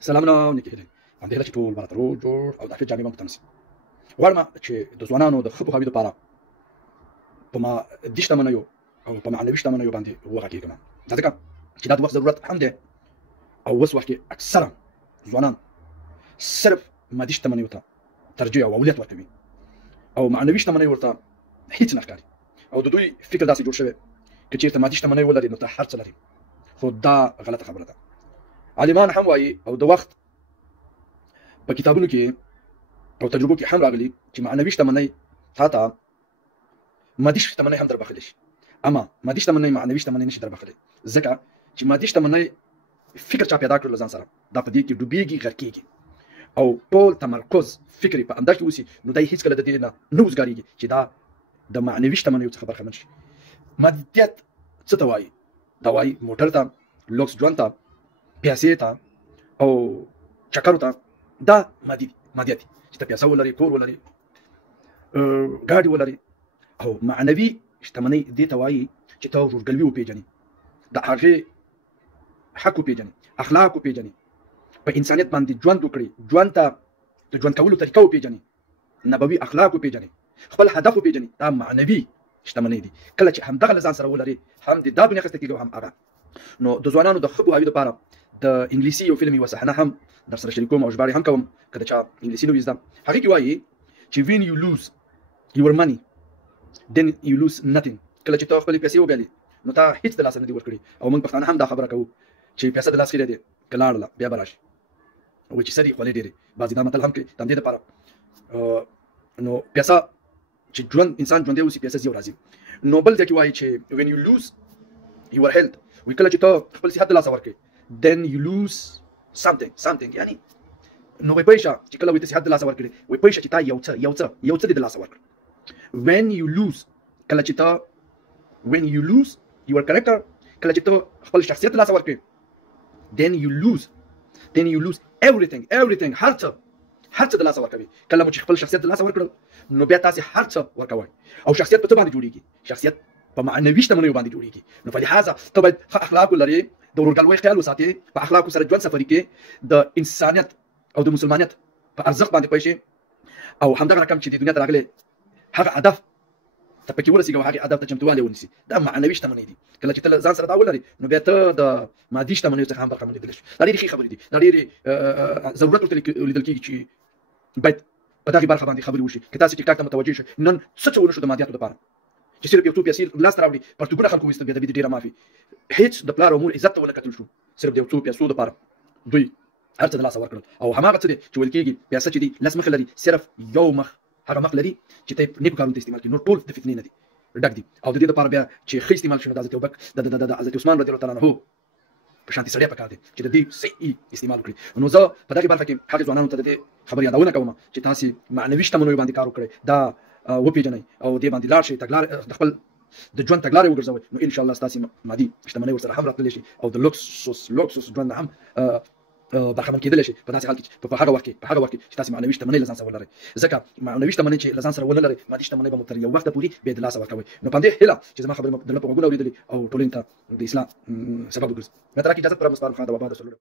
سلامونه نیکه هیله باندې هله چې ټول برات رو جوړ او د اخر جامې باندې تنسي غواړم چې د ځوانانو د خپو هویدو لپاره په ما دشته منیو او په معنوي شتمنیو باندې وغږیږم دا ځکه چې دا د وخت ضرورت هم دی او اوس وخت کې اکثره ځوانان صرف مادي شتمنیو ته ترجیح او اولویت ورکوي او معنوي شتمنۍ ورته هیڅ نه ښکاري او د دوی فکر داسې جوړ شوی که چېرته مادي شتمنۍ ولري نو ته هر څه لري خو دا غلطه خبره ده عالمان هم وایي او د وخت په کتابونو کې او تجربو کې هم راغلي چې معنوي شتمنۍ تا ته مادي شتمنۍ هم در بخښلی شي اما مادي شتمنۍ معنوي شتمنۍ نشي در بخښلی ځکه چې مادي شتمنۍ فکر چا پیدا کړل له ځان سره دا په دې کې ډوبېږي غرقېږي او ټول تمرکز فکر په انداز کې اوسي نو دی هیڅکله د دې نه وزګارېږي چې دا د معنوي شتمنیو څخه برخمن شي مادیت څه ته وایي دا وایي موټر ته لوکس ژوند ته پیسې ته او چکرو ته دا مادیت دي چې ته پیسه ولري کور ولري ګاډي ولري او معنوي شتمنۍ دې ته وایي چې ته ورورګلوي وپېژنې د هغې حق وپېژنې اخلاق وپېژنې په انسانیت باندې ژوند وکړي ژوند ته د ژوند کولو طریقه وپېژنې نبوي اخلاق وپېژنې خپل هدف وپېژنې دا معنوي شتمنۍ دي کله چې همدغه له ځان سره ولري هم دې دا دنیا اخیسته کېږي او هم هغه نو د ځوانانو د ښه پوهاوي لپاره د انګلیسي یو فلم یوه صحنه هم در سره شریکوم او ژباړې هم کوم که د چا انګلیسي نه وي زده هغې کې وایي چې when you lose your money then you lose nothing کله چې ته خپلې پیسې وبایلې نو تا هېڅ د لاسه نه دي ورکړي او موږ پښتانه هم دا خبره کوو چې پیسه د لاس خیرې دی که لاړله بیا به راشي وایي چې سر یې خولې ډېرې بعضې دا متل هم کوي د همدې دپاره نو پیسه چې ژوند انسان ژوندی اوسي پیسه ځي او راځي نو بل ځای کې وایي چې when you lose your health وایي کله چې ته خپل صحت د لاسه ورکړې then you lose something یعنی نو وایي پوه شه چې کله وایي ته صحت د لاسه ورکړې وایي پوه شه چې تا یو څه دې د لاسه ورکړ when you lose کله چې ته when you lose your character کله چې ته خپل شخصیت د لاسه ورکړې then you lose everything هر څه د لاسه ورکوي کله مو چې خپل شخصیت د لاسه ورکړل نو بیا تاسې هر څه ورکوئ او شخصیت په څه باندې جوړېږي شخصیت په معنوي شتمنیو باندې جوړېږي نو فلهذا ته باید ښه اخلاق ولرې د ورورګلوۍ خیال وساتې په اخلاقو سره ژوند سفري کې د انسانیت او د مسلمانیت په ارزښت باندې پوه شې او همدغه رقم چې د دنیا ته راغلی هغه هدف ته پکې ورسېږي او هغې هدف ته چمتووالی ونیسي دا معنوي شتمنۍ دي کله چې ته له ځان سره دا ولرې نو بیا ته د مادي شتمنیو څخه هم برخمن لیدلی شي دا ډېرې ښې خبرې دي دا ډېرې ضرورت ورته لیدل کېږي چې باید په دغې برخه باندې خبرې وشي که تاسې ټیک ټاک ته متوجه شئ نن څه ونه شو د مادیاتو لپاره چې صرف یو څو پیسې لاسته راوړي پرتوګونه خلکو وایستل بېادبي دې ډېره معافي هېڅ د پلار او مور عزت ته ونه کتل شو صرف د یو څو پیسو لپاره دوی هر څه د لاسه ورکړل او هماغه څه دی چې ویل کېږي پیسه چې دي لس مخه لري صرف یو مخ هغه مخ لري چې ته یې نیکو کارونو ته استعمال کړي نور ټول د فتنې نه دي ډک دي او د دې لپاره بیا چې ښه استعمال شي نو د حضرت ابوبکر د حضرت عثمان رضی الله تعالی عنه په شانتي سړی پکار دی چې د دې صحیح استعمال وکړي نو زه په دغې برخه کې هغې ځوانانو ته د دې خبرې یادونه کوم چې تاسې معنوي شتمنیو باندې کار وکړئ دا وپېژنئ او دې باندې لاړ شئ د خپل د ژوند تګلارې وګرځوئ نو انشاءالله ستاسې مادي شتمنۍ ورسره هم راتللی شي او د لوکسوس ژوند نه هم برخمن کېدلی شي په داسې حال کې په هغه وخت کې چې تاسې معنوي شتمنۍ له ځان سره ولرئ ځکه معنوي شتمنۍ چې له ځان سره ونه لرئ مادي شتمنۍ به مو تر یو وخته پورې بې د لاسه ورکوئ نو په همدې هیله چې زما خبرې مو د زړه په غوږونو اورېدلې او ټولنې ته د اصلاح سبب وګرځي مې ته راکړي اجازت پر مسپارم خان د وبا د سلوله